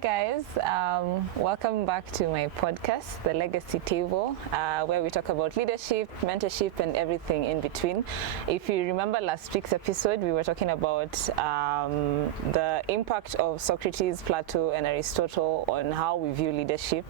guys, welcome back to my podcast, The Legacy Table, where we talk about leadership, mentorship, and everything in between. If you remember last week's episode, we were talking about the impact of Socrates, Plato, and Aristotle on how we view leadership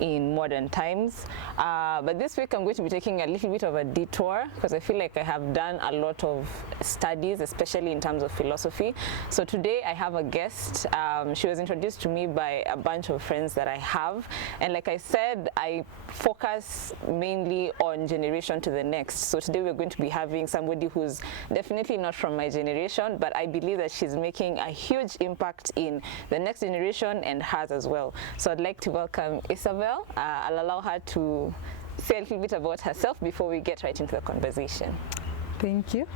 in modern times. But this week I'm going to be taking a little bit of a detour because I feel like I have done a lot of studies, especially in terms of philosophy. So today I have a guest. She was introduced to me by a bunch of friends that I have, and like I said, I focus mainly on generation to the next. So today we're going to be having somebody who's definitely not from my generation, but I believe that she's making a huge impact in the next generation and hers as well. So I'd like to welcome Isabel. I'll allow her to say a little bit about herself before we get right into the conversation. Thank you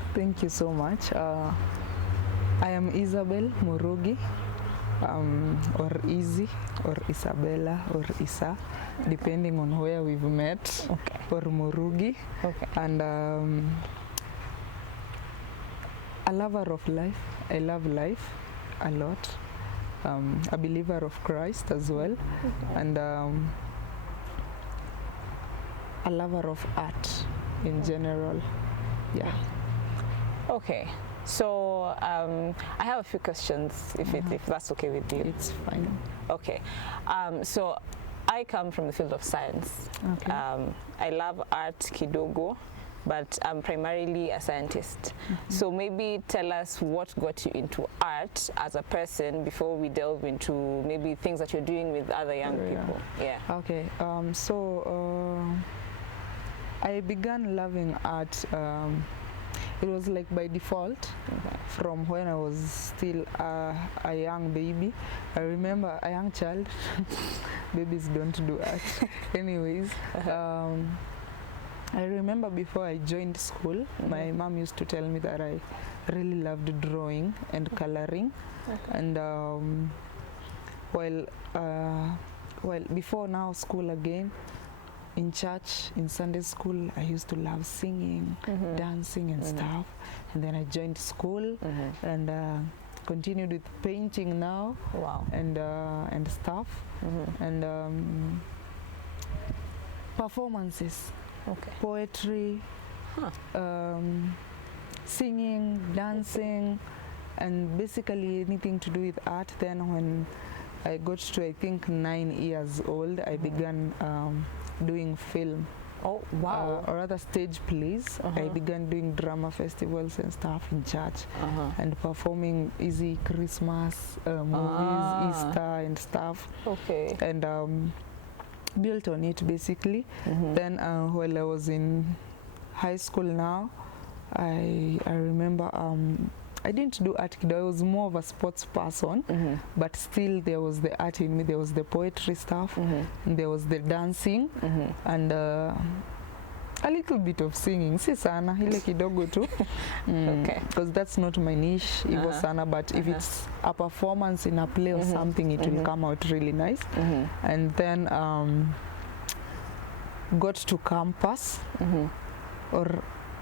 so much. I am Isabel Murugi, or Izzy, or Isabella, or Isa, depending on where we've met, Okay. or Murugi. Okay. And a lover of life. I love life a lot. A believer of Christ as well. Okay. And a lover of art in general. Yeah. Okay. So I have a few questions, if that's okay with you. It's fine. Okay. So I come from the field of science. Okay. I love art kidogo, but I'm primarily a scientist. Mm-hmm. So maybe tell us what got you into art as a person before we delve into maybe things that you're doing with other young people. Yeah. Okay. I began loving art. It was like by default. Okay. From when I was still a young baby. I remember a young child. Babies don't do art. Anyways, I remember before I joined school, my mom used to tell me that I really loved drawing and coloring. Okay. And while before now school again, in church, in Sunday school, I used to love singing, dancing and stuff. And then I joined school and continued with painting now. Wow. And stuff. And performances, Okay. poetry, singing, dancing, and basically anything to do with art. Then when I got to, I think, 9 years old, I began doing film. Oh, wow. Or rather stage plays. I began doing drama festivals and stuff in church and performing easy Christmas movies, Easter and stuff. Okay. And built on it basically. Then while I was in high school now, I remember I didn't do art. I was more of a sports person, but still there was the art in me. There was the poetry stuff, and there was the dancing, and a little bit of singing. Si sana, ile kidogo tu. Okay. Because that's not my niche, Ivo sana, but if it's a performance in a play or something, it will come out really nice. And then got to campus, or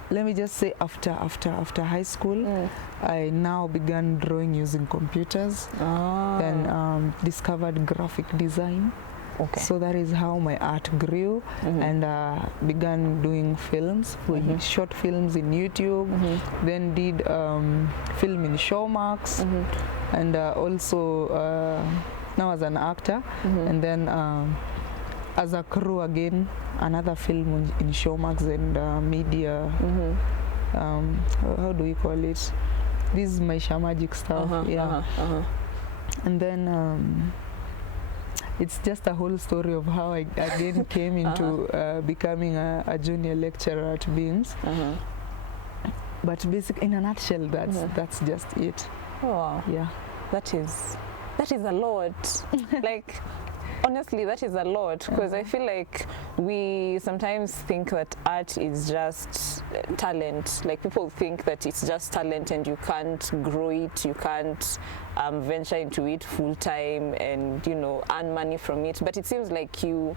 let me just say after high school, I now began drawing using computers. Then discovered graphic design. Okay. So that is how my art grew, and began doing films, short films in YouTube. Then did film in Showmax, and also now as an actor, and then as a crew again, another film in Showmax and media. How do we call it? This is my magic stuff. And then it's just a whole story of how I again came into becoming a junior lecturer at Beams. But basically, in a nutshell, that's just it. Oh, wow. Yeah. That is a lot. Like, honestly, that is a lot, because I feel like we sometimes think that art is just talent. Like, people think that it's just talent and you can't grow it, you can't venture into it full time and, earn money from it. But it seems like you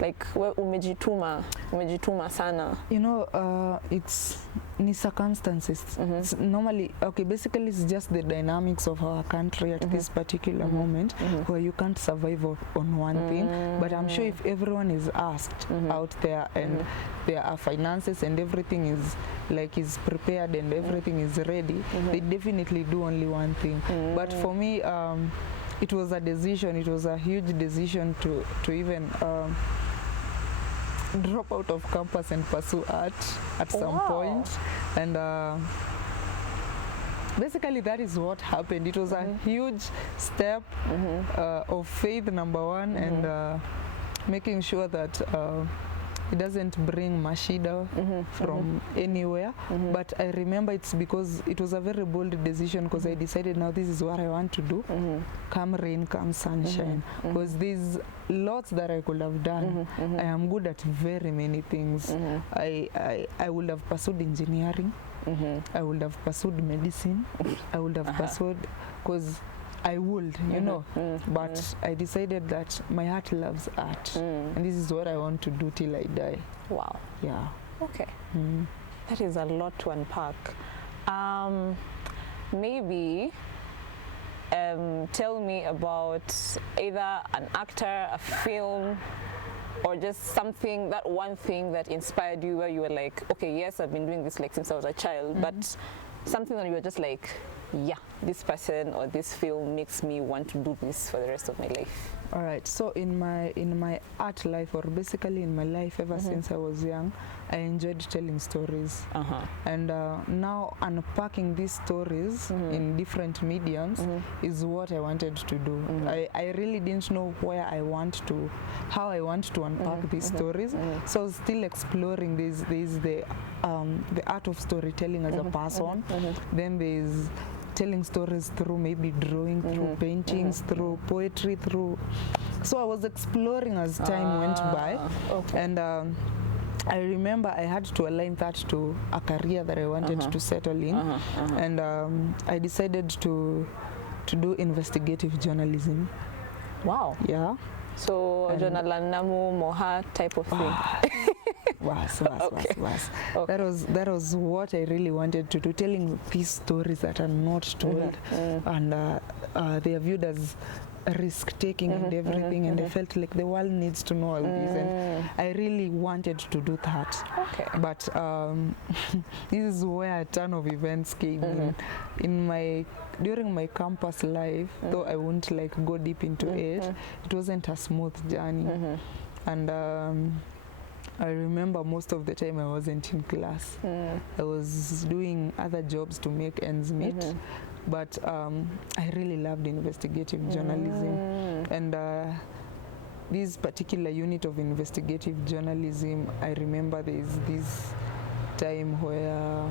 like umejituma sana? You know, it's ni circumstances. It's normally, okay, basically it's just the dynamics of our country at this particular moment where you can't survive on one thing. But I'm sure if everyone is asked out there and there are finances and everything is prepared and everything is ready, they definitely do only one thing. But for me, it was a decision. It was a huge decision to even drop out of campus and pursue art at some point. And basically that is what happened. It was a huge step of faith, number one, and making sure that it doesn't bring mashida from anywhere. But I remember it's because it was a very bold decision, because I decided now this is what I want to do, come rain, come sunshine, because there's lots that I could have done. I am good at very many things. I would have pursued engineering, I would have pursued medicine, I would have pursued, because I would, you know, but I decided that my heart loves art, and this is what I want to do till I die. Wow. Yeah. Okay. That is a lot to unpack. Maybe tell me about either an actor, a film, or just something, that one thing that inspired you, where you were like, okay, yes, I've been doing this like since I was a child, but something that you were just like, yeah, this person or this film makes me want to do this for the rest of my life. All right. So in my art life, or basically in my life ever since I was young, I enjoyed telling stories. And now unpacking these stories in different mediums is what I wanted to do. I really didn't know how I want to unpack these stories. So I was still exploring this. There's the art of storytelling as a person. Then there's telling stories through maybe drawing, through paintings, through poetry, through. So I was exploring as time went by, and I remember I had to align that to a career that I wanted to settle in, and I decided to do investigative journalism. Wow. Yeah. So journalanamu moha type of thing. Was. That was what I really wanted to do, telling these stories that are not told, and they are viewed as risk-taking and everything, and I felt like the world needs to know all this, and I really wanted to do that. Okay. But this is where a ton of events came in. During my campus life, though I won't like go deep into it wasn't a smooth journey, and I remember most of the time I wasn't in class. I was doing other jobs to make ends meet, but I really loved investigative journalism, and this particular unit of investigative journalism, I remember there's this time where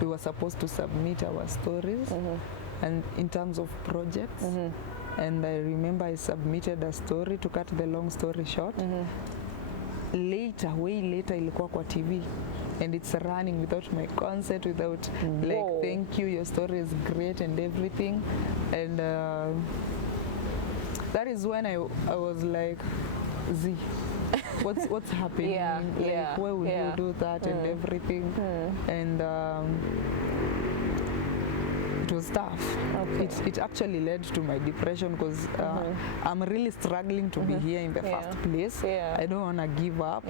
we were supposed to submit our stories and in terms of projects, and I remember I submitted a story. To cut the long story short, way later ilikuwa kwa TV, and it's running without my consent, without like, thank you, your story is great and everything, and that is when I was like, Z, what's happening? Why would you do that and everything? And it was tough. Okay. It actually led to my depression, because I'm really struggling to be here in the first place. I don't want to give up.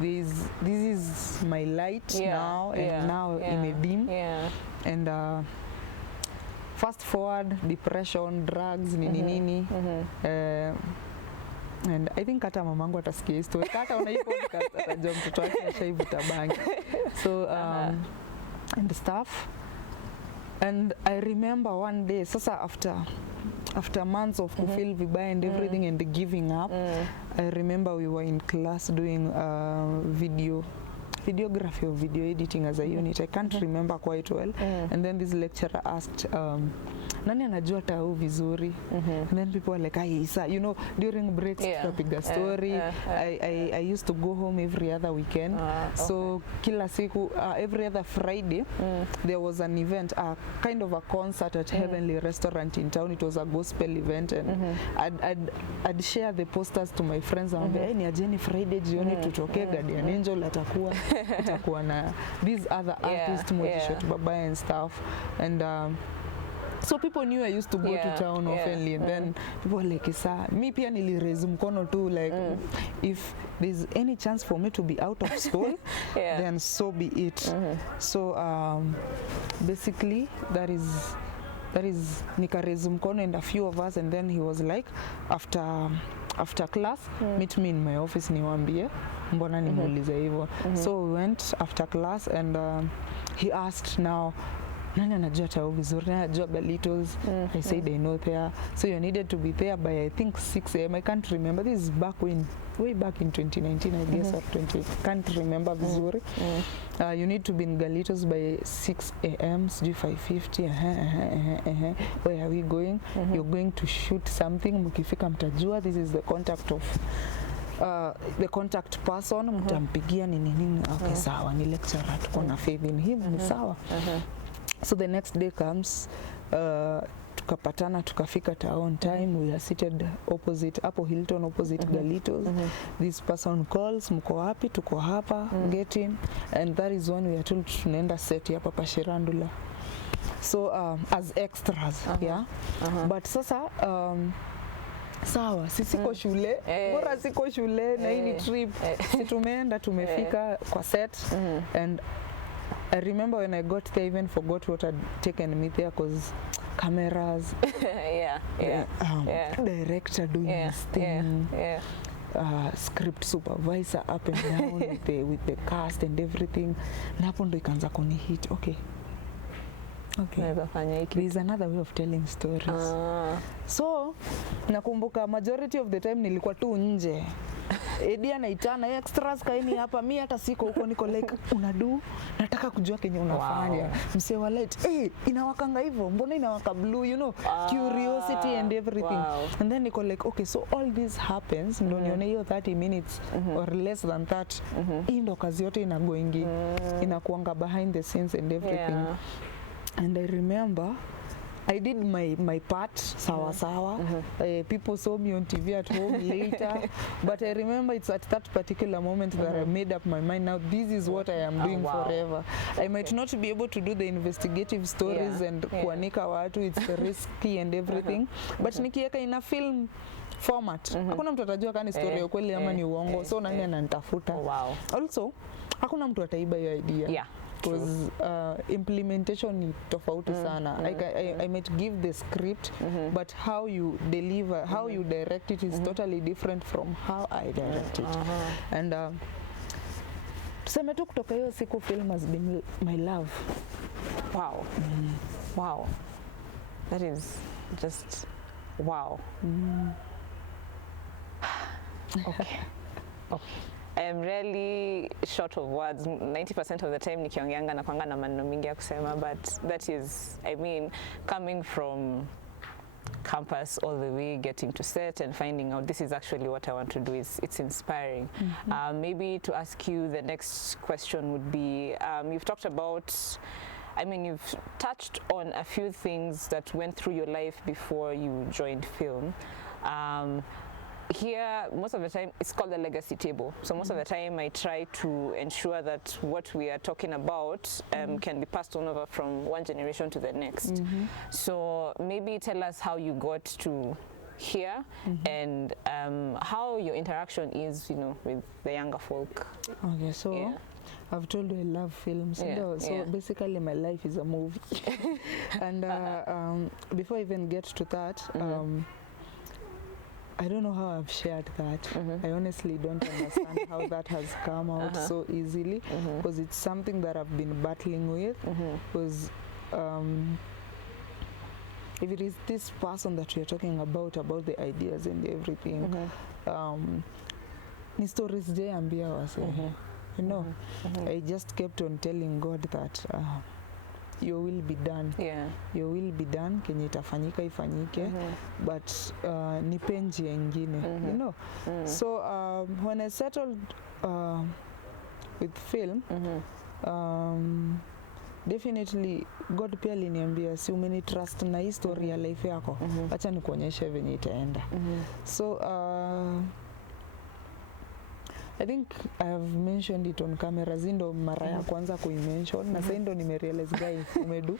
This is my light now, and now in a dim. And fast forward, depression, drugs, nini. And I think hata mamangu atasikia story. Hata una hii podcast atajua mtoto wake ashaivuta bangi. So and stuff. And I remember one day, sasa after months of kufeel vibaya and everything and giving up, I remember we were in class doing video videography or video editing as a unit. I can't remember quite well. And then this lecturer asked, nani anajua tau vizuri? And then people were like, Isa, you know, during breaks tukapiga story. I used to go home every other weekend. So kila siku, every other Friday, there was an event, kind of a concert at Heavenly Restaurant in town. It was a gospel event, and I'd share the posters to my friends. Hey, ni ajeni Friday jioni tutoke Guardian Angel atakuwa na these other artists, Mojishot Baba and stuff. And so people knew I used to go to town oftenly, and then people were like, Isa, mi pia niliraise mkono too, like if there's any chance for me to be out of school, then so be it. So basically that is nikaraise mkono and a few of us, and then he was like, after class meet me in my office niwaambie mbona nimuulize hivyo. So we went after class, and he asked, now nani anajua tau vizuri, nani anajua Galitos? I said I know there. So you needed to be there by I think 6 a.m. I can't remember. This is way back in 2019, I guess, or 20. Can't remember vizuri. You need to be in Galitos by 6 a.m. sijui 5:50. Where are we going? You're going to shoot something. Mkifika mtajua. This is the contact of the contact person. Mtampigia nini. Okay, sawa. Ni lecturer. Tuko na faith in him. Ni sawa. So the next day comes, tukapatana, tukafika town time. We are seated opposite, hapo Hilton, opposite Galitos. This person calls, mko wapi? Tuko hapa, get in. And that is when we are told tunaenda set hapa pa Shirandula. So as extras, But sasa sawa, siko shule, bora siko shule na hii ni trip. Si tumeenda, tumefika kwa set, and I remember when I got there, I even forgot what had taken me there, because cameras, director doing his thing, script supervisor up and down with the cast and everything. Na hapo ndo ikaanza kunihit, okay, there is another way of telling stories. So nakumbuka majority of the time nilikuwa tu nje. Edia naitana extras kaini hapa, mi hata siko huko, niko like unadu, nataka kujua kenye unafanya. Msee wa light, inawakanga hivyo, mbona inawaka blue, you know, curiosity and everything. And then niko like, okay, so all this happens, ndo nione hiyo 30 minutes or less than that. Hii ndo kazi yote inagoingi, inakuanga behind the scenes and everything. And I remember I did my part, sawa. People saw me on TV at home later, but I remember it's at that particular moment that I made up my mind. Now this is what I am doing forever. I might not be able to do the investigative stories and kuanika watu, it's risky and everything, but nikiweka in a film format, hakuna mtu atajua kama ni story ya kweli ama ni uongo. So nani ananitafuta? Also, hakuna mtu ataiba hiyo idea. Because implementation ni tofauti sana. I might give the script, but how you deliver, how you direct it is totally different from how I direct it. And tuseme tu kutoka hiyo siku, film has been my love. Wow. That is just wow. Okay. I am really short of words. 90% of the time nikiongeanga na kwanga na maneno mingi ya kusema, but that is, I mean, coming from campus all the way, getting to set and finding out this is actually what I want to do, it's inspiring. Maybe to ask you, the next question would be, you've talked about, I mean, you've touched on a few things that went through your life before you joined film. Here, most of the time, it's called the legacy table. So most of the time, I try to ensure that what we are talking about can be passed on over from one generation to the next. So maybe tell us how you got to here and how your interaction is, you know, with the younger folk. Okay, so I've told you I love films. So basically, my life is a movie. And before I even get to that, I don't know how I've shared that. I honestly don't understand how that has come out so easily, because it's something that I've been battling with. Because if it is this person that we're talking about the ideas and everything, ni stories je ambia wase. you know. I just kept on telling God that your will be done. Yeah. Your will be done, kenye itafanyika ifanyike, but nipe njia ingine, you know. So when I settled with film, definitely God pia aliniambia si umeni trust na history ya life yako, acha nikuonyeshe venye itaenda. So I think I have mentioned it on camera, zindo mara ya kwanza kuimention, na sasa ndo nimerealize guys umedu,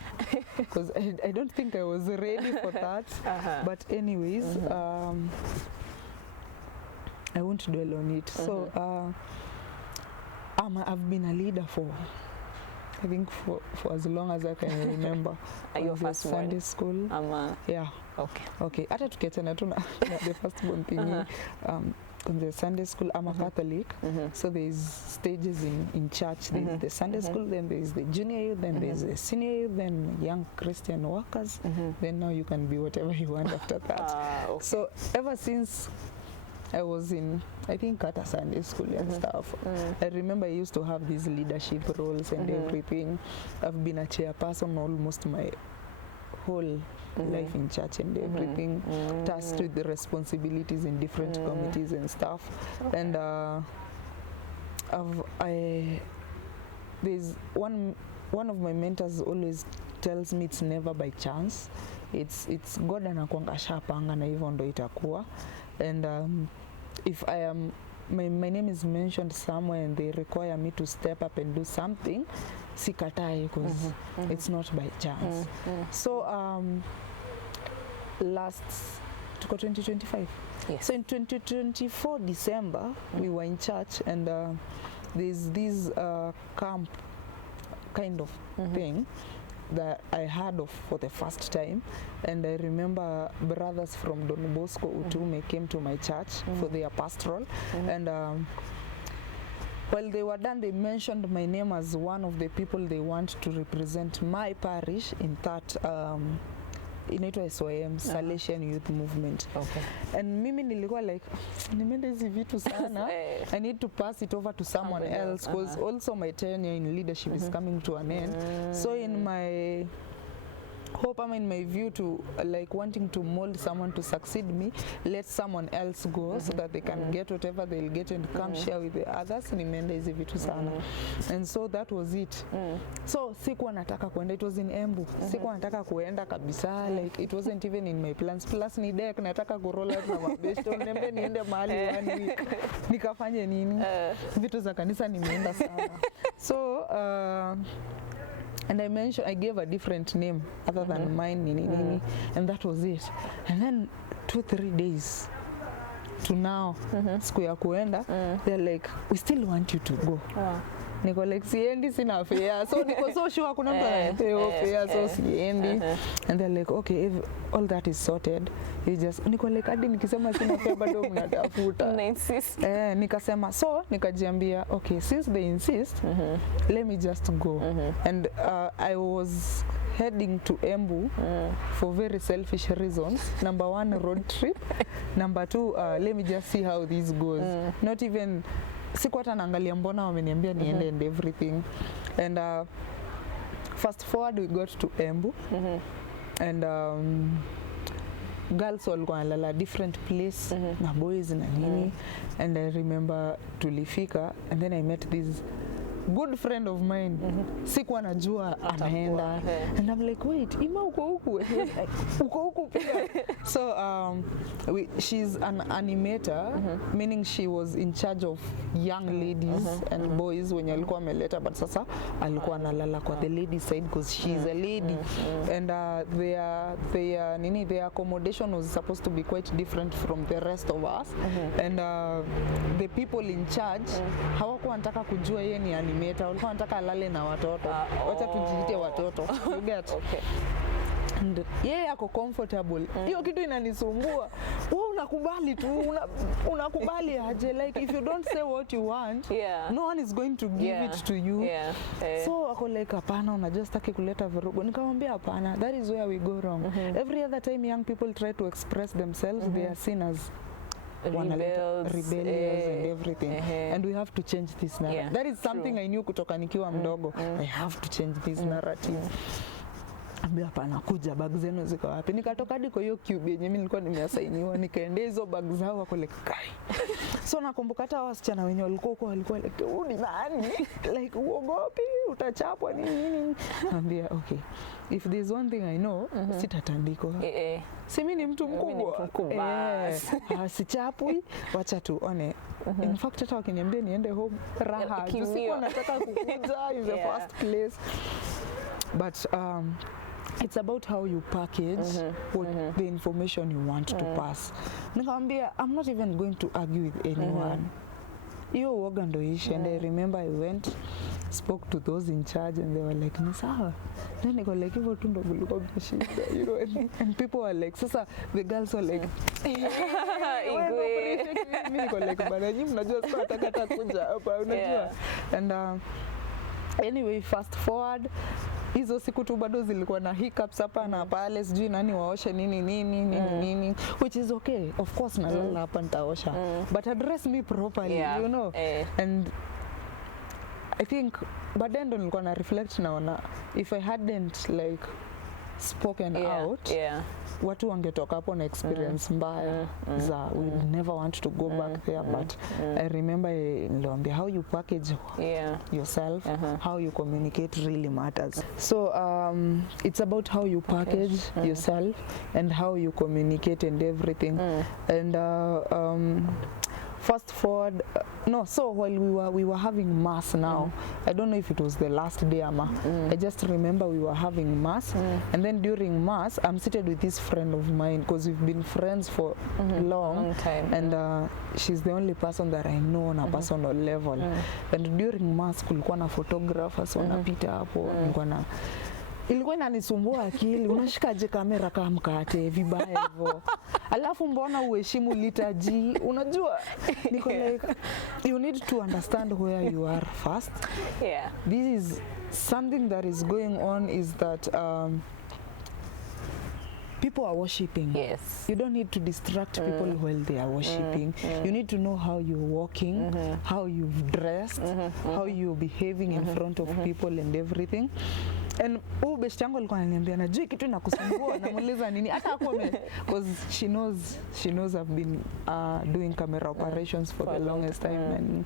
because I don't think I was ready for that. But anyways, I won't dwell on it. So I've been a leader for, I think for as long as I can remember. Your first Sunday school. Yeah. Okay. Hata tukiachana tu na the first born thing. On the Sunday school, I'm a Catholic, so there's stages in church. There's the Sunday school, then there's the junior youth, then there's the senior youth, then young Christian workers. Then now you can be whatever you want after that. So ever since I was in, I think, at a Sunday school and stuff, I remember I used to have these leadership roles and everything. I've been a chairperson almost my whole life in church and everything, tasked with the responsibilities in different committees and stuff. And there's one of my mentors always tells me it's never by chance. It's God anakuanga shapanga na hivyo ndo itakuwa. And if I am my name is mentioned somewhere and they require me to step up and do something, sikatai, because it's not by chance. So last 2025. Yes. So in 2024 December, we were in church, and there's this camp kind of thing that I heard of for the first time. And I remember brothers from Don Bosco Utume came to my church for their pastoral. And while they were done, they mentioned my name as one of the people they want to represent my parish in that inaitwa SYM, Salesian Youth Movement. And mimi nilikuwa like, nimeenda hizi vitu sana, I need to pass it over to someone else, because also my tenure in leadership is coming to an end. So in my hope, in my view, to like wanting to mold someone to succeed me, let someone else go so that they can get whatever they'll get and come share with the others. Nimeenda hizi vitu sana. And so that was it. So sikuwa nataka kuenda, it was in Embu. Sikuwa nataka kuenda kabisa, like it wasn't even in my plans. Plus ni deck nataka kuroll out na mabesto, nembe niende mahali 1 week. Nikafanye nini? Vitu za kanisa nimeenda sana. So and I gave a different name other than mine, nini, and that was it. And then 2-3 days to now, siku ya kuenda, they're like, we still want you to go. Niko like, siendi, sina fare. So niko so sure kuna mtu ananipea fare, so siendi. And they're like, okay, if all that is sorted, you just, niko like, hadi nikisema sina fare bado mnatafuta. Insist. Nikasema, so nikajiambia, okay, since they insist, let me just go. And I was heading to Embu for very selfish reasons. Number 1, road trip. Number 2, let me just see how this goes. Not even sikuwa hata naangalia mbona wameniambia niende and everything. And fast forward, we got to Embu, and girls walikuwa wanalala different place na boys na nini. And I remember tulifika, and then I met this good friend of mine. Sikuwa najua anaenda. And I'm like, wait, Ima uko huku? Uko huku pia? So she's an animator, meaning she was in charge of young ladies and boys when alikuwa wameleta, but sasa alikuwa analala kwa the lady side because she's a lady. And their accommodation was supposed to be quite different from the rest of us. And the people in charge hawakuwa wanataka kujua yeye ni animator, walikuwa wanataka alale na watoto. Wacha tujiite watoto. You get? And yeye ako comfortable. Hiyo kitu inanisumbua. Wewe unakubali tu, unakubali aje, like if you don't say what you want, no one is going to give it to you. So ako like, hapana, unajua sitaki kuleta vurugu. Nikamwambia hapana, that is where we go wrong. Every other time young people try to express themselves, they are seen as rebellious and everything. And we have to change this narrative. That is something I knew kutoka nikiwa mdogo. I have to change this narrative. Ambia hapana, kuja bag zenu ziko wapi? Nikatoka hadi kwa hiyo cube yenye mimi nilikuwa nimeasainiwa, nikaenda hizo bag zao wako like kai. So nakumbuka hata wasichana wenye walikuwa like ni nani? Like uogopi utachapwa nini? Ambia okay, if there's one thing I know, sitatandikwa. Si mimi ni mtu mkubwa. Sichapwi, wacha tuone. In fact hata wakiniambia niende home raha, sikuwa nataka kukuja in the first place. But it's about how you package what the information you want to pass. Nikamwambia I'm not even going to argue with anyone. Hiyo uoga ndo ishi. And I remember I went, spoke to those in charge and they were like, ni sawa. Then niko like hivyo tu ndo kulikuwa mshida, you know. And people were like, sasa the girls were like, mimi niko like bana nyinyi mnajua sasa nataka kuja hapa unajua. And anyway, fast forward, hizo siku tu bado zilikuwa na hiccups hapa na pale, sijui nani waoshe nini, which is okay, of course nalala hapa nitaosha, but address me properly, you know. And I think but then nilikuwa na reflect naona if I hadn't like spoken out, watu wangetoka hapo na experience mbaya za we never want to go back there. But I remember niliwaambia how you package yourself, how you communicate really matters. So it's about how you package yourself and how you communicate and everything. And fast forward, so while we were having mass now, I don't know if it was the last day ama, I just remember we were having mass, and then during mass I'm seated with this friend of mine because we've been friends for long time, and she's the only person that I know on a personal level. And during mass kulikuwa na photographers wanapita hapo, ilikuwa inanisumbua akili, unashikaje kamera kama mkate vibaya hivyo, alafu mbona uheshimu liturgy, unajua niko like you need to understand where you are first. This is something that is going on is that people are worshiping. You don't need to distract people while they are worshiping. You need to know how you're walking, how you've dressed, how you're behaving in front of people and everything. And best yangu alikuwa ananiambia najui kitu inakusumbua, namuuliza nini hata akome, because she knows I've been doing camera operations for the longest time, and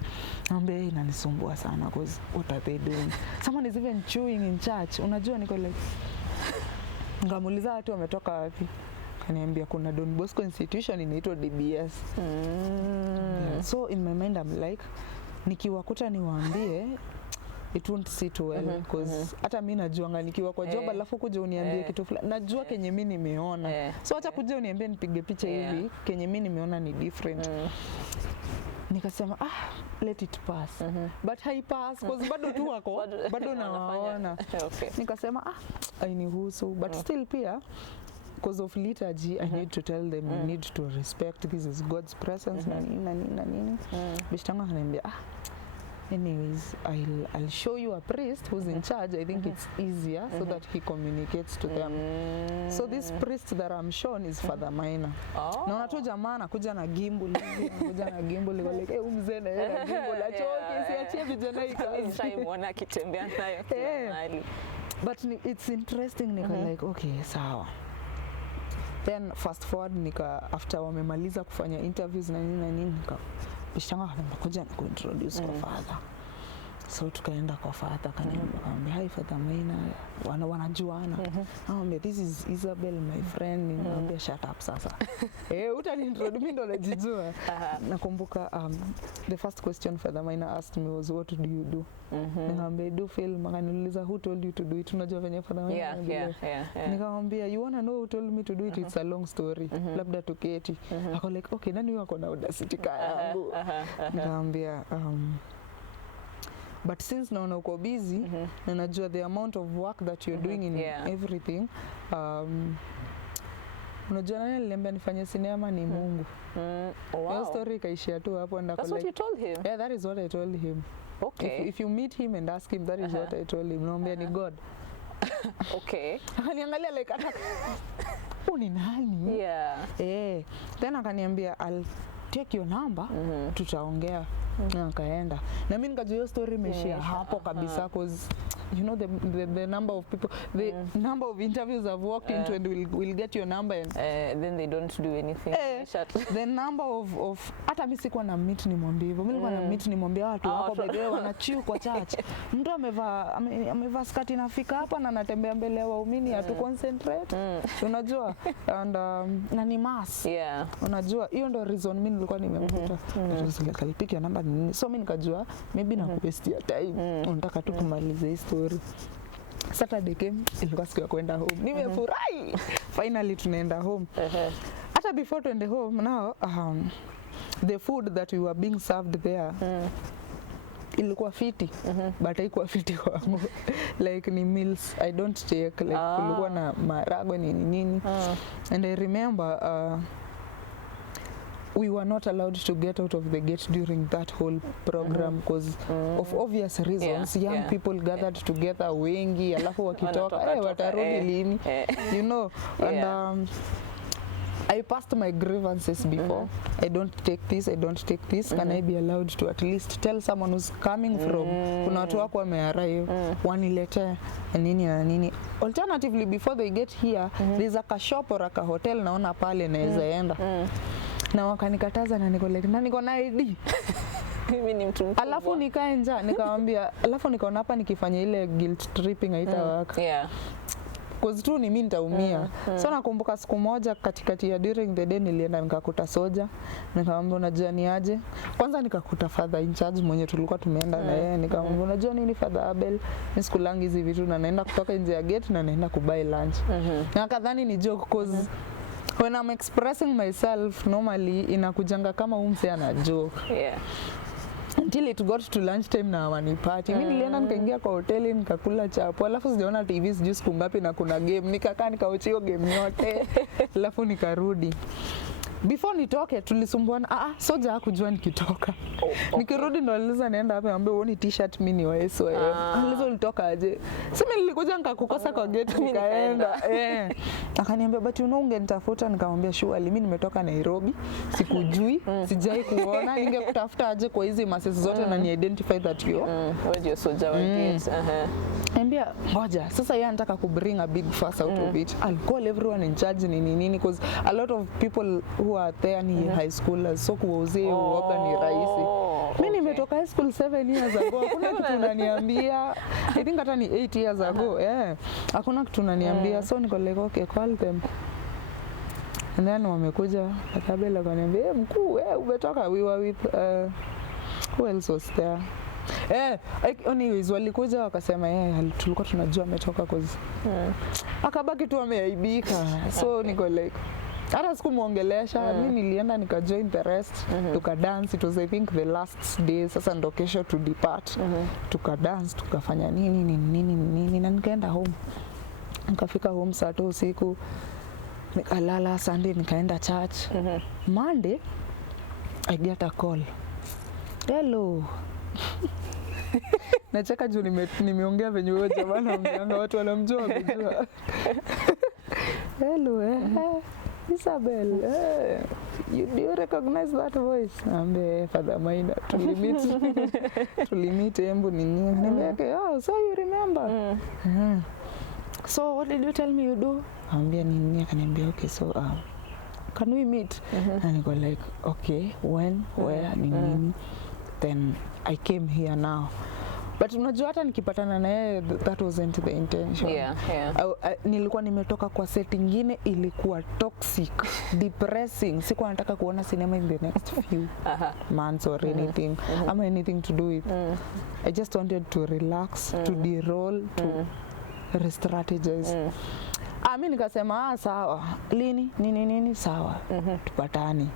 naambia inanisumbua sana because what are they doing, someone is even chewing in church, unajua niko like ngamuuliza watu wametoka wapi, kaniambia kuna Don Bosco institution inaitwa DBS. So in my mind I'm like nikiwakuta niwaambie it won't sit well, because hata mimi najuanga nikiwa kwa job alafu kuja uniambie kitu fulani najua kenye mimi nimeona, so acha kuja uniambie nipige picha hivi kenye mimi nimeona ni different. Nikasema let it pass, but hai pass because bado tu wako bado nawaona. Nikasema hainihusu, but still pia because of liturgy I need to tell them you need to respect, this is God's presence na nini. Bishtanga ananiambia anyways, I'll show you a priest who's in charge. I think it's easier so that he communicates to them. So this priest that I'm shown is Father Minor. Naona tu jamaa anakuja na gimbal, like mzee na gimbal achoke, siachie vijana ikazi. Simon akitembea nayo kila mahali. But it's interesting, nika like okay, sawa. Then fast forward, after wamemaliza kufanya interviews na nini nika Bishtanga anakuja na kuintroduce kwa father. So tukaenda kwa father, kaniambia hi Father Maina, wanajuana. Anambia this is Isabel my friend. Anambia shut up sasa. Utaniintroduce mimi ndo najijua. Nakumbuka the first question Father Maina asked me was what do you do? Nikamwambia do film. Akaniuliza who told you to do it? Unajua venye Father Maina. Nikamwambia you wanna know who told me to do it? It's a long story. Labda tuketi. Ako like okay, nani wako na audacity yangu? Nikamwambia but since naona uko busy na najua the amount of work that you're doing in everything, unajua nani aliniambia nifanye sinema ni Mungu. Your story kaishia tu hapo. That's what you told him? Yeah, that is what I told him. Okay. If you meet him and ask him, that is what I told him. Naambia ni God. Okay. Akaniangalia like ni nani? Then akaniambia take your number, tutaongea. Na akaenda. Na mimi nikajua hiyo story imeishia hapo kabisa, cause you know the number of people, the number of interviews I've walked into and will get your number and then they don't do anything. The number of hata mimi sikuwa na meet nimwambie hivyo. Mimi nilikuwa na meet nimwambie watu wako by the way wanachiu kwa church. Mtu amevaa skati nafika hapa na anatembea mbele ya waumini atu concentrate. Unajua? And na ni mass. Yeah. Unajua hiyo ndio reason mimi nilikuwa nimemkuta. Nikapiga namba, so mimi nikajua maybe na kuwestia time. Unataka tu kumaliza hii story. Saturday came, ilikuwa siku ya kwenda home. Nimefurahi. Finally tunaenda home. Hata before tuende home now, the food that we were being served there ilikuwa fiti, but haikuwa fiti kwangu. Like ni meals I don't take, like kulikuwa na maragwe nini. And I remember we were not allowed to get out of the gate during that whole program because of obvious reasons. Young people gathered together wengi, alafu wakitoka watarudi lini, you know. And I passed my grievances before. I don't take this, I don't take this. Can I be allowed to at least tell someone who's coming from, kuna watu wako wamearrive, wanilete nini na nini. Alternatively, before they get here, there's a shop or a hotel naona pale naweza enda. Na wakanikataza na niko like, na niko na ID. Mimi ni mtu mkubwa. Alafu nikae nje, nikamwambia, alafu nikaona hapa nikifanya ile guilt tripping haitawaka. Yeah. Cause tu ni mimi nitaumia. So nakumbuka siku moja katikati ya during the day nilienda nikakuta soja. Nikamwambia unajua ni aje? Kwanza nikakuta father in charge mwenye tulikuwa tumeenda na yeye. Nikamwambia unajua nini Father Abel? Mimi sikulangi hizi vitu na naenda kutoka nje ya gate na naenda kubuy lunch. Na kadhani ni joke cause when I'm expressing myself normally inakujanga kama umse ana joke. Yeah. Until it got to lunch time na wanipati. Mimi nilienda nikaingia kwa hoteli nikakula chapo. Alafu sijaona TV sijui siku ngapi na kuna game. Nikakaa nikaochi hiyo game yote. Alafu nikarudi. Before nitoke tulisumbuana, soja hakujua nikitoka. Nikirudi ndo aliza naenda hapa ambaye uone t-shirt mimi ni wa SOM. Alizo ulitoka aje? Sema nilikuja nikakukosa kwa gate nikaenda. Akaniambia but you know ungenitafuta, nikamwambia surely mimi nimetoka Nairobi, sikujui, sijai kuona, ningekutafuta aje kwa hizi masses zote na ni identify that you what your soja wa gate. Ambia ngoja sasa yeye anataka ku bring a big fuss out of it. I'll call everyone in charge nini because a lot of people who are there ni high schoolers, so kuwauzia uoga ni rahisi. Mimi nimetoka high school 7 years ago, hakuna kitu unaniambia. I think hata ni 8 years ago. Hakuna kitu unaniambia, so niko like okay, call them. And then wamekuja akabela kaniambia mkuu umetoka, we were with who else was there? Anyways walikuja wakasema tulikuwa tunajua ametoka cause akabaki tu ameaibika. So niko like hata sikumuongelesha. Mimi nilienda nika join the rest, tuka dance. It was I think the last day, sasa ndo kesho to depart. Tuka dance, tukafanya nini na nikaenda home. Nikafika home saa 2 usiku, nikalala. Sunday nikaenda church. Monday I get a call. Hello. Nacheka juu nimeongea venye wewe jamani mjanga watu wanamjua kujua. Hello, Isabel, do you recognize that voice? Ambe Father Maina, tulimit embu nini. Niambia, so you remember? So what did you tell me you do? Ambia nini, akaniambia okay, so can we meet? And I go like, okay, when, where, nini. Then I came here now. But unajua hata nikipatana na yeye that wasn't the intention. Nilikuwa nimetoka kwa set nyingine ilikuwa toxic, depressing. Sikuwa nataka kuona cinema in the next few months or anything. Ama anything to do with. I just wanted to relax, to de-roll, to re-strategize. Mimi nikasema sawa. Lini? Nini sawa. Tupatane.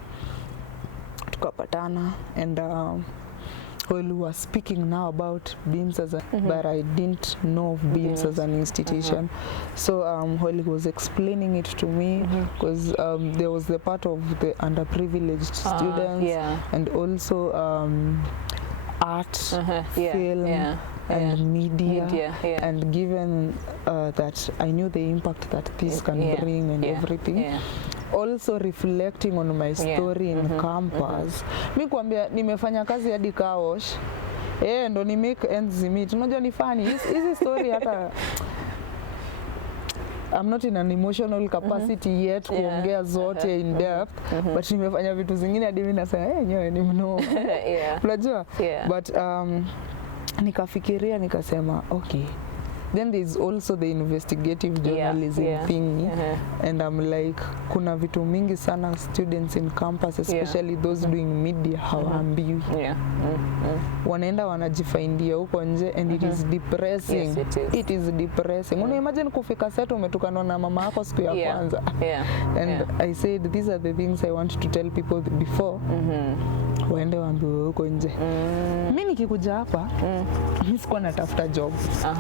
Tukapatana and well, we were speaking now about BEAMS as but I didn't know of BEAMS as an institution. So while he was explaining it to me, because there was the part of the underprivileged students and also art, film, and media. And given that I knew the impact that this can bring and everything, also reflecting on my story in campus. Mi kuambia nimefanya kazi hadi car wash. Ndo ni make ends meet. Unajua ni funny. Hizi story hata I'm not in an emotional capacity yet kuongea zote in depth, but nimefanya vitu zingine hadi mimi nasema nyoe ni mno. Unajua? But nikafikiria nikasema okay. Then there's also the investigative journalism thing, and I'm like, kuna vitu mingi sana students in campus, especially those doing media, hawaambiwi. Wanaenda wanajifaindia huko nje, and it is depressing. Yes, it is depressing. Una imagine kufika set umetukanwa na mama yako siku ya kwanza. And I said these are the things I want to tell people before waende waambiwe huko nje. Mimi nikikuja hapa, mimi sikuwa natafuta job,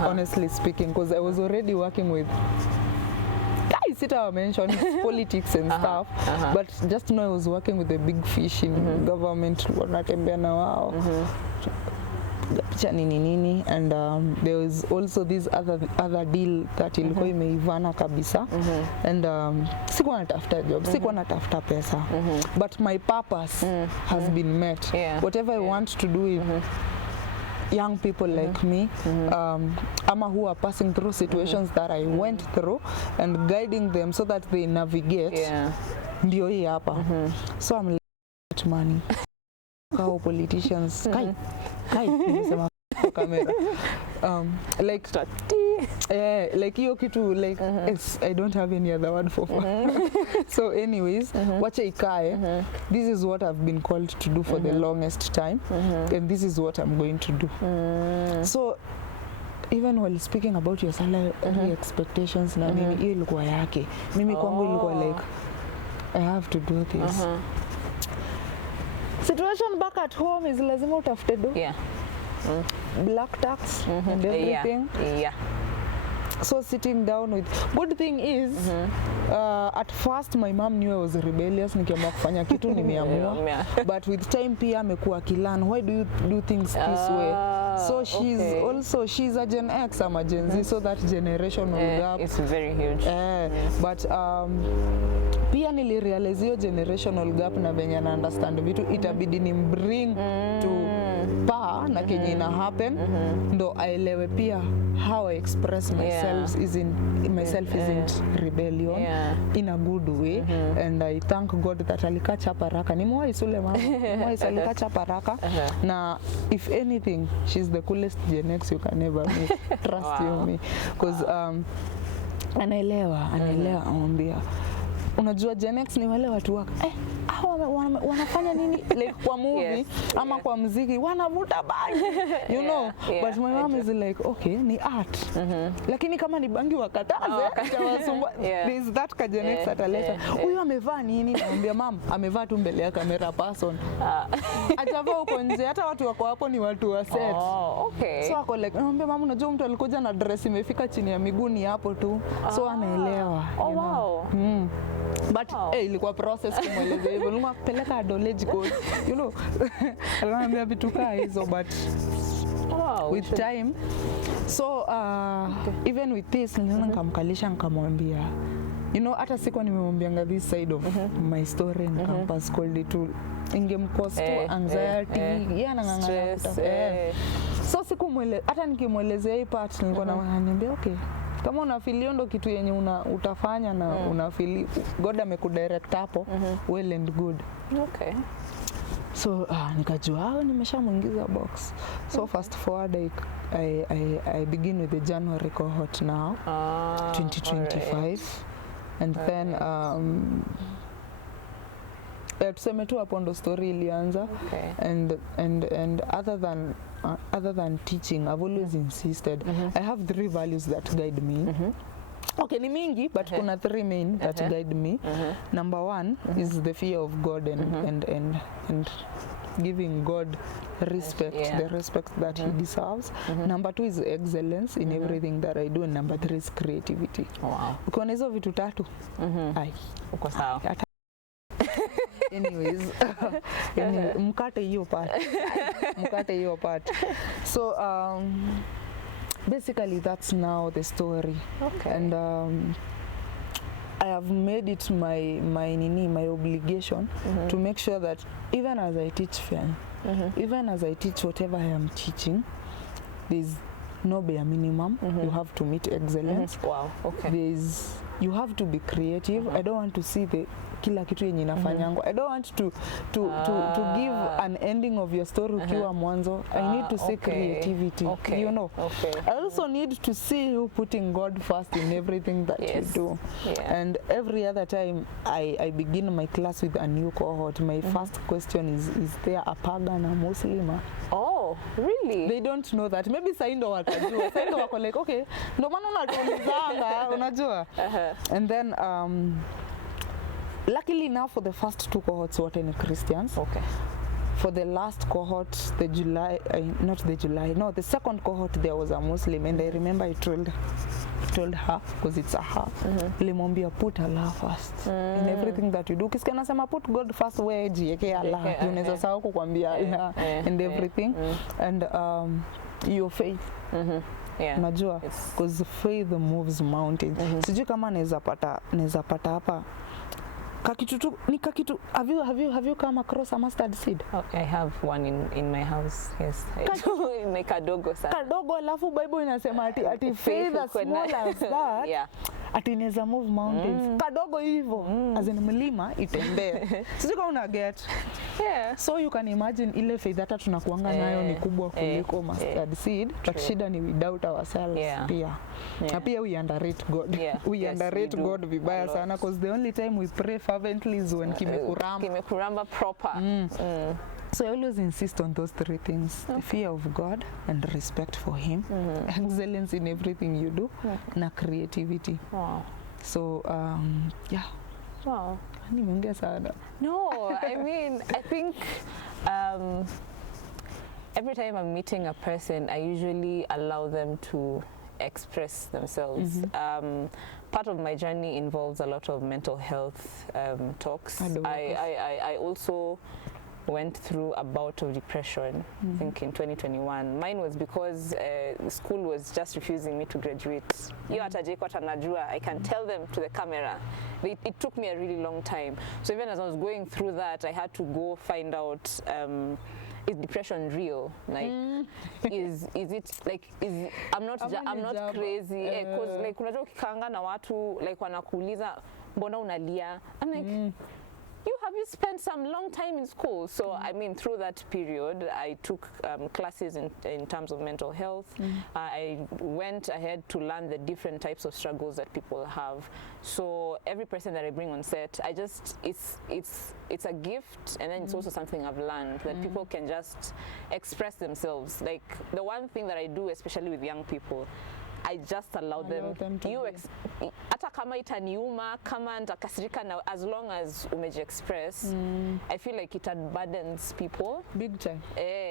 honestly speaking, because I was already working with I mention politics and stuff, but just know I was working with the big fish in government, wanatembea na wao picha nini, and there was also this other deal that ilikuwa imeivana kabisa, and sikuwa natafuta job, sikuwa natafuta pesa, but my purpose has been met. Whatever I want to do with young people like me, ama who are passing through situations that I went through, and guiding them so that they navigate, ndio hii hapa. So I'm like money. Kao politicians, kai nimesema kwa kamera. Like like hiyo kitu like I don't have any other word for so anyways, wacha ikae. This is what I've been called to do for the longest time, and this is what I'm going to do. So even while speaking about your salary expectations na nini, hiyo ilikuwa yake. Mimi kwangu ilikuwa like I have to do this. Situation back at home is lazima utafute do. Black tax and everything. So sitting down with, good thing is at first my mom knew I was rebellious, nikiamua kufanya kitu nimeamua, but with time pia amekuwa kilan, why do you do things this way? So she's a Gen X, I'm a Gen Z, so that generational gap is very huge. But pia nilirealize hiyo generational gap na venye na understand vitu itabidi ni bring to pa na kenye ina happen, ndo aelewe pia how I express myself isn't rebellion in a good way, and I thank God that alikacha paraka ni mwa isule mama alikacha paraka na if anything she's the coolest Gen X you can ever meet. Trust you me, because anaelewa amwambia unajua Gen X ni wale watu wako wanafanya nini like kwa movie ama kwa muziki wanavuta bangi, you know, but my mom is like okay ni art, lakini kama ni bangi wakataze itawasumbua. There is that ka Gen X ataleta huyu amevaa nini, namwambia mom amevaa tu mbele ya camera person, ajavaa huko nje, hata watu wako hapo ni watu wa set. So ako like namwambia mom unajua mtu alikuja na dress imefika chini ya miguu ni hapo tu, so anaelewa. But ilikuwa process kumweleza hivyo, nilikuwa peleka knowledge code, you know, aliniambia vitu kaa hizo, but with time, so even with this niliona nikamkalisha nikamwambia, you know, hata sikuwa nimemwambianga this side of my story in campus called it to ingemcause anxiety, anang'ang'ana so hata nikimwelezea hii part nilikuwa ananiambia okay, kama unafili ndo kitu yenye utafanya na unafili God amekudirect hapo, well and good. So nikajua nimeshamuingiza box. So fast forward I begin with the January cohort now, 2025, and then tuseme tu hapo ndo story ilianza, and other than teaching, I've always insisted. I have 3 values that guide me. Okay, ni mingi, but kuna 3 main that guide me. Number 1 is the fear of God and giving God respect, the respect that he deserves. Number 2 is excellence in everything that I do, and number 3 is creativity. Ukiona hizo vitu 3, uko sawa. Anyways, mkate hiyo part. So basically that's now the story. And I have made it my obligation to make sure that even as I teach film, even as I teach whatever I am teaching, there's no bare minimum. You have to meet excellence. Wow, okay. You have to be creative. I don't want to see the kila kitu yenye inafanyangwa. I don't want to give an ending of your story ukiwa mwanzo. I need to see creativity. You know. I also need to see you putting God first in everything that you do. And every other time I begin my class with a new cohort, my first question is there a pagan, a Muslim? Oh, really? They don't know that. Maybe saindo watajua. Saindo wako like, okay, ndo maana unatuulizanga, unajua. And then luckily now for the first 2 cohorts wote ni Christians. Okay. For the last cohort, the second cohort, there was a Muslim, and I remember I told her, because it's a her, nilimwambia put Allah first in everything that you do. Kisikia nasema put God first, wewe jiweke Allah, unaweza sahau kukwambia and everything, and your faith. Unajua, because faith moves mountains. Sijui kama naweza pata hapa kakitu tu ni kakitu. Have you come across a mustard seed? Okay, I have one in my house. Yes. Ni kadogo sana. Kadogo, alafu Bible inasema ati faith as small as that. Ati inaweza move mountains. Kadogo hivyo. As in mlima itembee. Sijui kama una get. So you can imagine ile faith hata tunakuanga nayo ni kubwa kuliko mustard seed. But shida ni we doubt ourselves pia. Na pia we underrate God. We underrate God vibaya sana, because the only time we pray fervently is when kimekuramba proper. So I always insist on those 3 things: the fear of God and respect for Him, excellence in everything you do, na creativity. So Wow. Nimeongea sana. No, I mean, I think every time I'm meeting a person, I usually allow them to express themselves. Part of my journey involves a lot of mental health talks. I also went through a bout of depression, I think in 2021. Mine was because school was just refusing me to graduate. I can tell them to the camera. It took me a really long time. So even as I was going through that, I had to go find out, is depression real? Like, is it like, I'm not crazy. Because like unajua ukikaanga na watu like wanakuuliza mbona unalia? I'm like, have you spent some long time in school? So I mean, through that period, I took classes in terms of mental health. I went ahead to learn the different types of struggles that people have. So every person that I bring on set, it's a gift, and then it's also something I've learned that people can just express themselves. Like the one thing that I do, especially with young people, I just allow them to hata kama itaniuma, kama nitakasirika, na as long as express, I feel like it burdens people big time.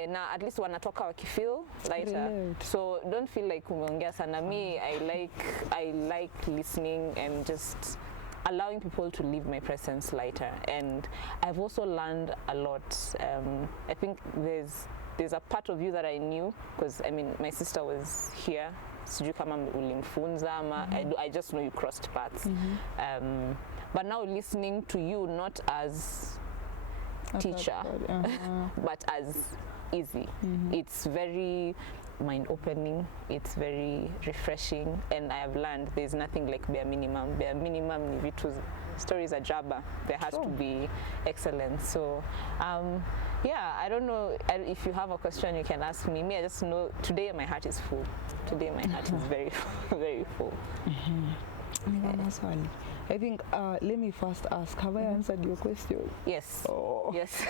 Na at least wanatoka wakifeel lighter. So don't feel like umeongea sana. Me, I like listening and just allowing people to leave my presence lighter. And I've also learned a lot. I think there's a part of you that I knew, because I mean my sister was here. Sijui kama ulimfunza ama I just know you crossed paths. But now listening to you, not as teacher, but as easy. It's very mind-opening, it's very refreshing, and I have learned there's nothing like bare minimum. Bare minimum ni vitu, stories are jabba. There has to be excellence. So I don't know if you have a question you can ask me. I just know today my heart is full. Today my heart is very very full. I think let me first ask, have I answered your question? Yes. Yes.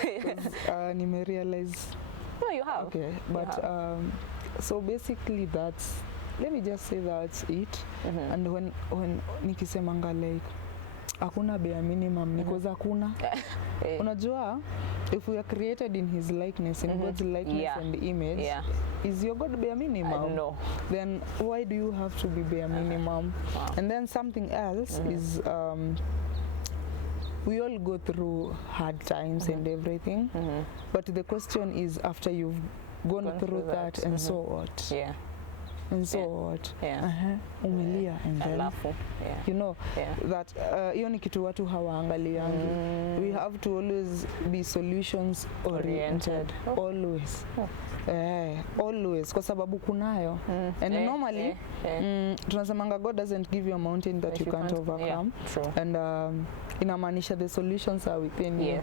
Nime realize. No, you have. Okay, but so basically let me just say that's it. And when nikisemanga like hakuna bare minimum, because hakuna. Unajua, if we are created in His likeness, in God's likeness and image, is your God bare minimum? No. Then why do you have to be bare minimum? And then something else is we all go through hard times and everything, but the question is, after you've gone through that and so what? and so what? Umelia and then Alafu, you know that hiyo ni kitu watu hawaangaliangi. We have to always be solutions oriented. Always. Always, kwa sababu kunayo and normally tunasemanga God doesn't give you a mountain that you can't overcome. And inamaanisha the solutions are within you.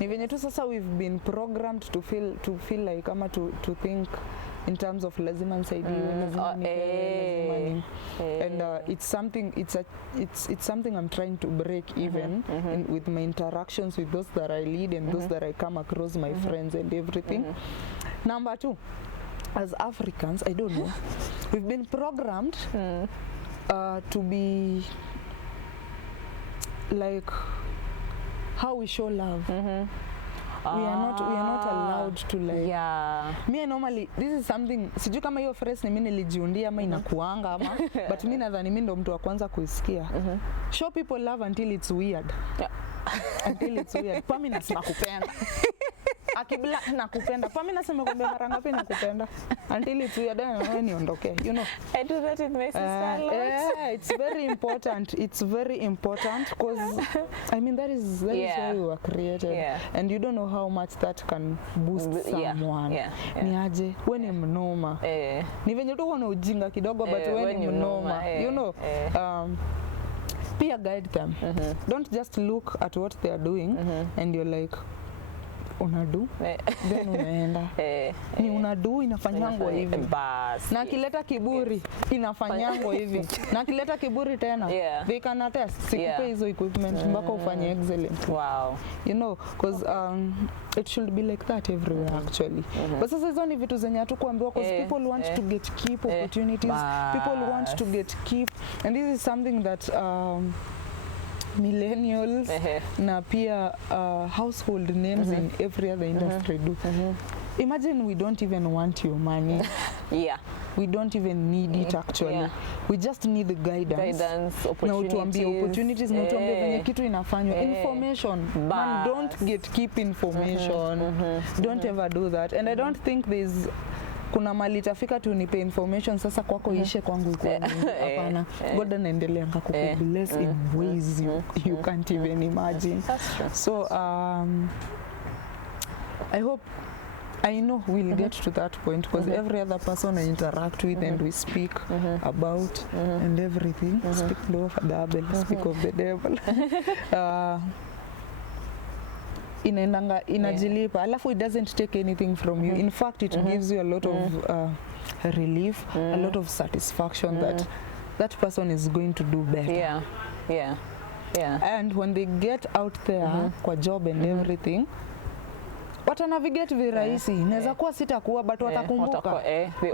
Ni venye tu sasa we've been programmed to feel like ama to think in terms of lazima nisaidiwe, lazima and it's something I'm trying to break even with my interactions with those that I lead and those that I come across, my friends and everything. Number 2, as Africans, I don't know, we've been programmed to be like how we show love. We are not allowed to like. Me normally, this is something, sijui kama hiyo phrase ni mimi nilijiundia ama inakuanga ama but mimi nadhani mimi ndo mtu wa kwanza kuisikia. Show people love until it's weird. Until it's weird. Kwa mimi nasema kupenda. Akibla nakupenda. Kwa mimi nasema kwamba mara ngapi nakupenda. Until it's weird then wewe niondoke. You know. I do that with my sister a lot. Yeah, it's very important. It's very important because I mean that is why we were created. And you don't know how much that can boost someone. Ni aje wewe ni mnoma. Ni venye tu una ujinga kidogo but wewe ni mnoma. You know. Peer guide them. Don't just look at what they are doing and you're like unadu then unaenda ni unadu inafanyangwa hivi na kileta kiburi inafanyangwa hivi na kileta kiburi tena they can attest sikupe hizo equipment mpaka ufanye excellent. You know, because it should be like that everywhere actually. But sasa hizo ni vitu zenye hatukuambiwa because people want to get keep opportunities, people want to get keep, and this is something that millennials na pia household names in every other industry do. Imagine we don't even want your money. We don't even need it actually. We just need the guidance, opportunities, na utuambie venye kitu inafanywa. Information. Man, don't get keep information. Don't ever do that. And I don't think there's kuna mali tafika tu nipe information sasa kwako ishe kwangu iko hapana. God anaendelea kukubless in ways you can't even imagine. So I know we'll get to that point because every other person I interact with and we speak about and everything. Speak low of the devil, speak of the devil. Inaendanga inajilipa alafu it doesn't take anything from you. In fact it gives you a lot of relief, a lot of satisfaction that person is going to do better. And when they get out there kwa job and everything wata navigate virahisi. Inaweza kuwa sitakuwa but watakumbuka.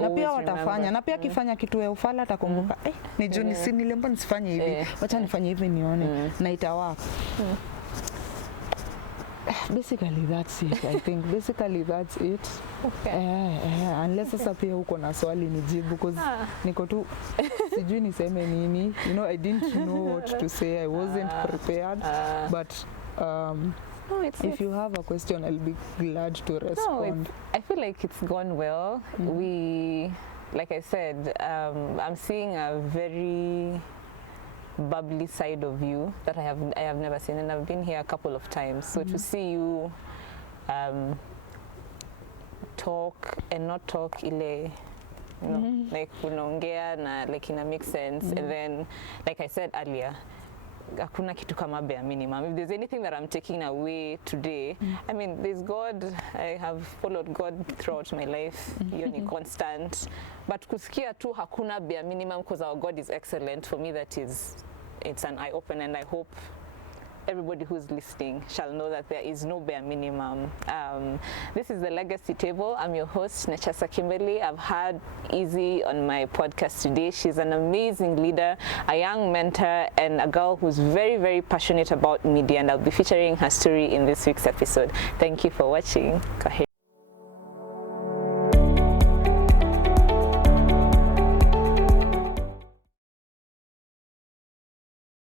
Na pia watafanya. Na pia kifanya kitu ya ufala atakumbuka. Ni juu nilemba nisifanye hivi. Wacha nifanye hivi nione na itawaka. Basically that's it. I think basically that's it. Unless sasa pia uko na swali nijibu because niko tu sijui niseme nini. You know, I didn't know what to say. I wasn't prepared. But if you have a question, I'll be glad to respond. I feel like it's gone well. We, like I said, I'm seeing a very bubbly side of you that I have never seen, and I've been here a couple of times. So to see you talk and not talk ile, you know, like unaongea na like ina make sense, and then like I said earlier, hakuna kitu kama bare minimum. If there's anything that I'm taking away today, I mean, there's God. I have followed God throughout my life. Hiyo ni constant. But kusikia tu hakuna bare minimum because our God is excellent, for me it's an eye opener, and I hope everybody who's listening shall know that there is no bare minimum. This is the Legacy Table. I'm your host, Nechasa Kimberly. I've had Izzy on my podcast today. She's an amazing leader, a young mentor, and a girl who's very, very passionate about media, and I'll be featuring her story in this week's episode. Thank you for watching. Go ahead.